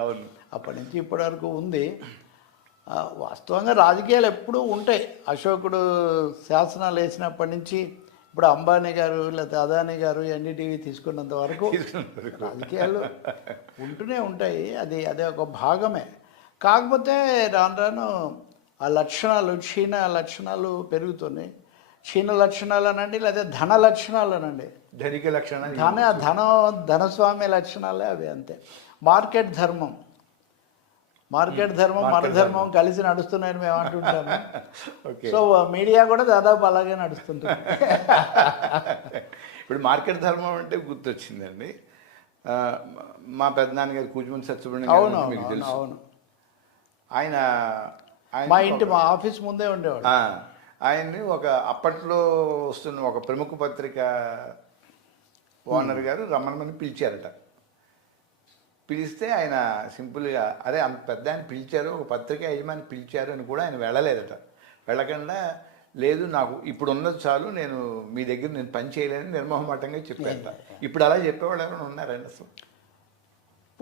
అవును. అప్పటి నుంచి ఇప్పటి వరకు ఉంది. వాస్తవంగా రాజకీయాలు ఎప్పుడూ ఉంటాయి. అశోకుడు శాసనాలు వేసినప్పటి నుంచి ఇప్పుడు అంబానీ గారు లేకపోతే అదానీ గారు ఎన్డీటీవీ తీసుకున్నంత వరకు రాజకీయాలు ఉంటూనే ఉంటాయి. అదే ఒక భాగమే. కాకపోతే రాను రాను ఆ లక్షణాలు క్షీణ లక్షణాలు పెరుగుతున్నాయి. క్షీణ లక్షణాలు అనండి లేదా ధన లక్షణాలు అనండి. ధనిక లక్షణాలు ధనస్వామ్య లక్షణాలే అవి అంతే. మార్కెట్ ధర్మం మన ధర్మం కలిసి నడుస్తున్నాయని మేము అంటుంటాము. సో మీడియా కూడా దాదాపు అలాగే నడుస్తుంటుంది. ఇప్పుడు మార్కెట్ ధర్మం అంటే గుర్తొచ్చిందండి. మా పెద్దనాన్నగారు కూచిమంది సత్యనారాయణ మీకు తెలుసు. అవును. ఆయన మా ఆఫీస్ ముందే ఉండేవాడు. ఆయన్ని అప్పట్లో వస్తున్న ఒక ప్రముఖ పత్రిక ఓనర్ గారు రమ్మని పిలిచారట. పిలిస్తే ఆయన సింపుల్గా అదే అంత పెద్ద ఆయన పిలిచారు, ఒక పత్రిక యజమాని పిలిచారు అని కూడా ఆయన వెళ్ళలేదట. వెళ్ళకుండా లేదు నాకు ఇప్పుడు ఉన్నది చాలు, నేను మీ దగ్గర పని చేయలేని నిర్మోహమాటంగా చెప్పారట. ఇప్పుడు అలా చెప్పేవాళ్ళు ఎవరైనా ఉన్నారండి అసలు?